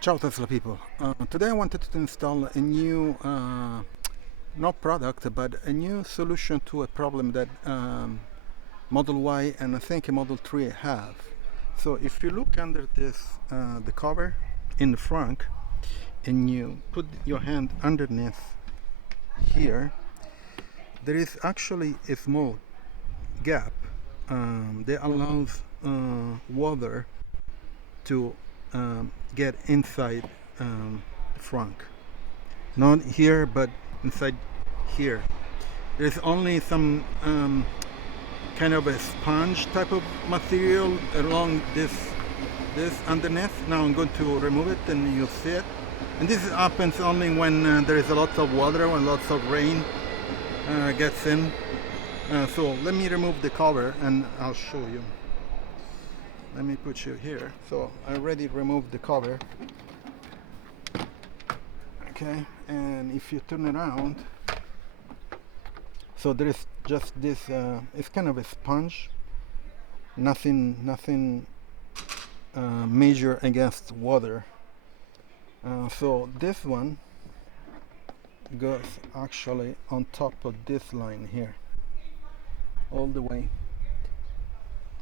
Ciao Tesla people. Today I wanted to install a new, not product, but a new solution to a problem that Model Y and I think a Model 3 have. So if you look under this, the cover in the front, and you put your hand underneath here, there is actually a small gap that allows water to get inside the frunk. Not here, but inside here. There's only some kind of a sponge type of material along this underneath. Now I'm going to remove it, and you'll see it. And this happens only when there is a lot of water, when lots of rain gets in. So let me remove the cover, and I'll show you. Let me put you here. So I already removed the cover. Okay, and if you turn around, so there is just this, it's kind of a sponge, nothing major against water. So this one goes actually on top of this line here, all the way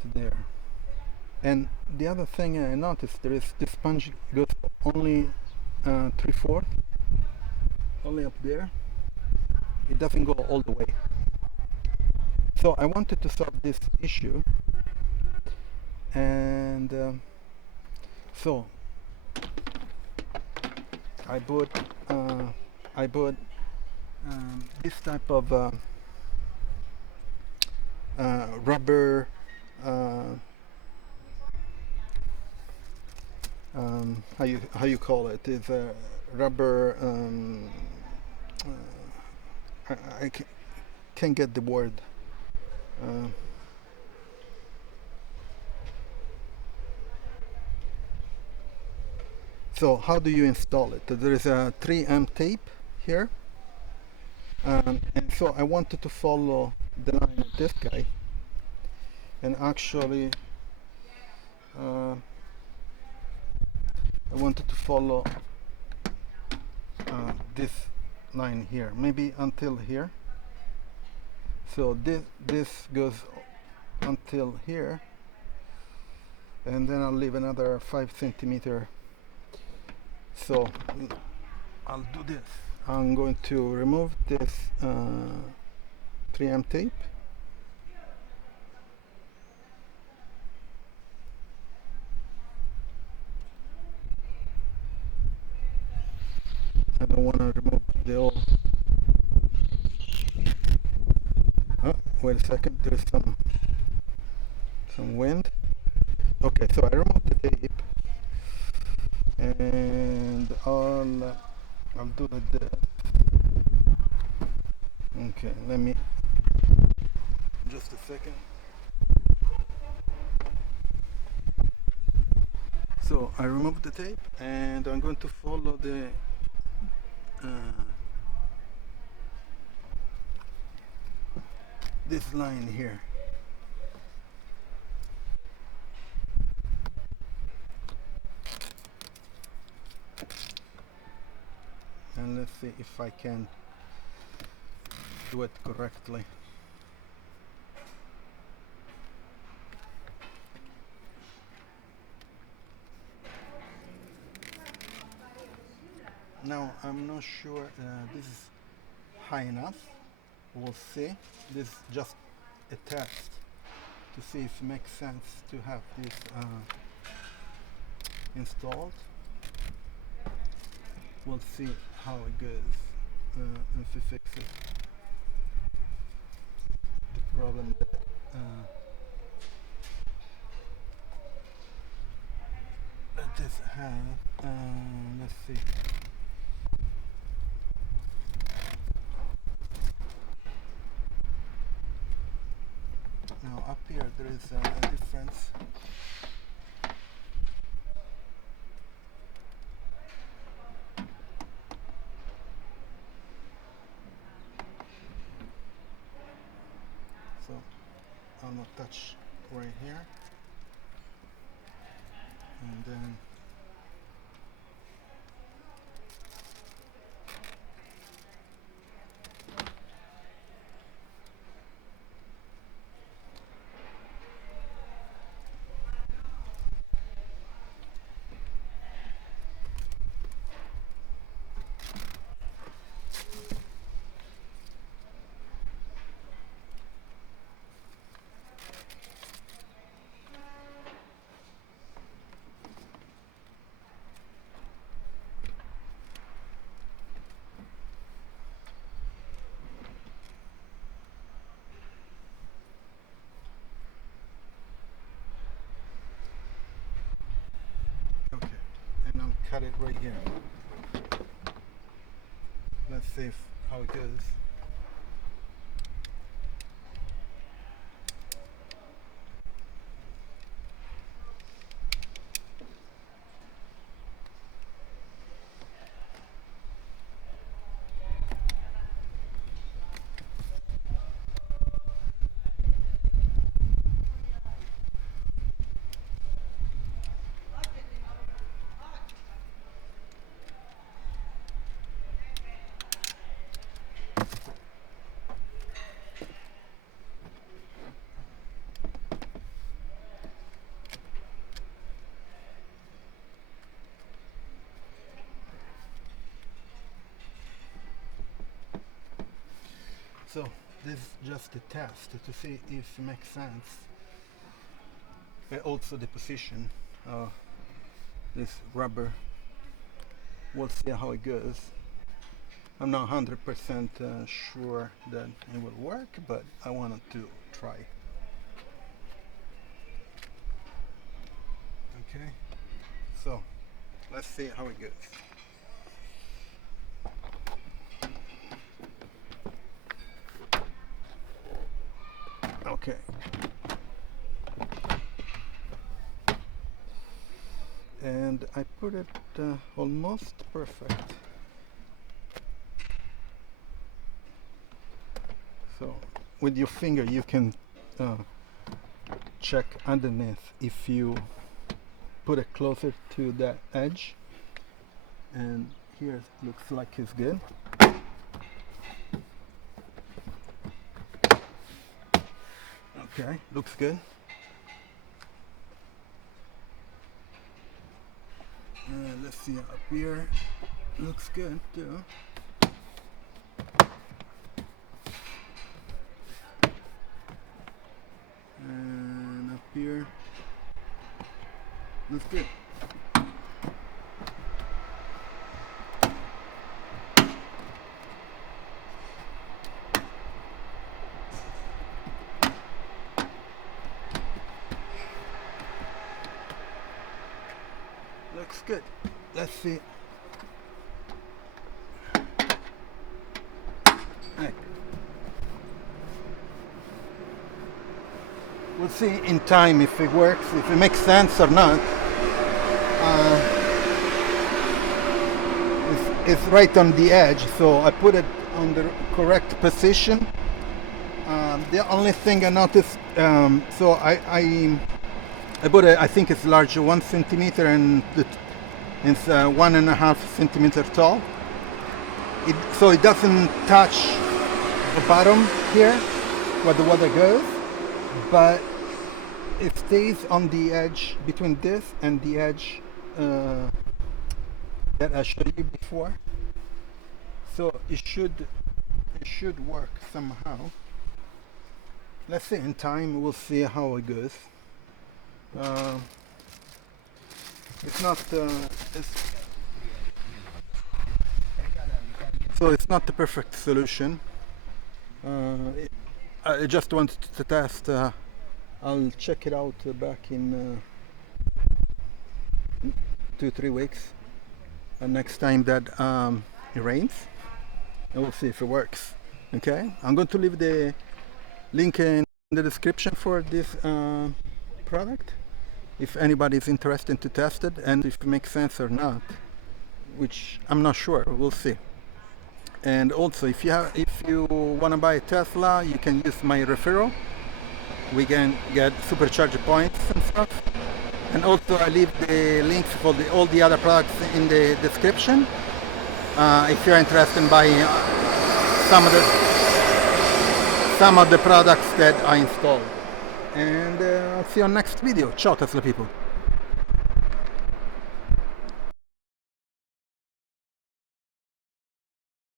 to there. And the other thing I noticed, there is this sponge goes only 3/4, only up there. It doesn't go all the way. So I wanted to solve this issue, and so I bought this type of rubber how you call it? It's a rubber. I can't get the word. Uh, so how do you install it? There is a 3M tape here, and so I wanted to follow the line of this guy, and actually I wanted to follow this line here, maybe until here. So this goes until here, and then I'll leave another 5 centimeter. So I'll do this. I'm going to remove this 3M tape. I don't want to remove the old. Oh, wait a second. There's some wind. Okay, so I removed the tape, and I'll do it. Okay, let me just a second. So I removed the tape, and I'm going to follow the this line here. And let's see if I can do it correctly. Now I'm not sure this is high enough. We'll see. This is just a test to see if it makes sense to have this installed. We'll see how it goes if it fixes the problem that this has. Let's see. Now up here there is a difference. So I'll not touch right here, and then cut it right here. Let's see how it goes. So this is just a test to see if it makes sense. And also the position of this rubber. We'll see how it goes. I'm not 100% sure that it will work, but I wanted to try. Okay, so let's see how it goes. Okay. And I put it almost perfect. So with your finger you can check underneath if you put it closer to that edge, and here it looks like it's good. Okay, looks good. Let's see, up here looks good too. And up here looks good. Looks good. Let's see. Right. We'll see in time if it works, if it makes sense or not. It's right on the edge, so I put it on the correct position. The only thing I noticed, so I put it, I think it's larger, 1 centimeter, and it's 1.5 centimeter tall. So it doesn't touch the bottom here where the water goes, but it stays on the edge between this and the edge that I showed you before. So it should work somehow. Let's see, in time we'll see how it goes. It's not so it's not the perfect solution. I just wanted to test. I'll check it out back in 2-3 weeks, next time that it rains, and we'll see if it works. Okay, I'm going to leave the link in the description for this product if anybody is interested to test it, and if it makes sense or not, which I'm not sure. We'll see. And also, if you want to buy a Tesla, you can use my referral. We can get Supercharger points and stuff. And also, I leave the links for all the other products in the description. If you're interested in buying some of the products that I installed. And I'll see you on next video. Ciao Tesla people.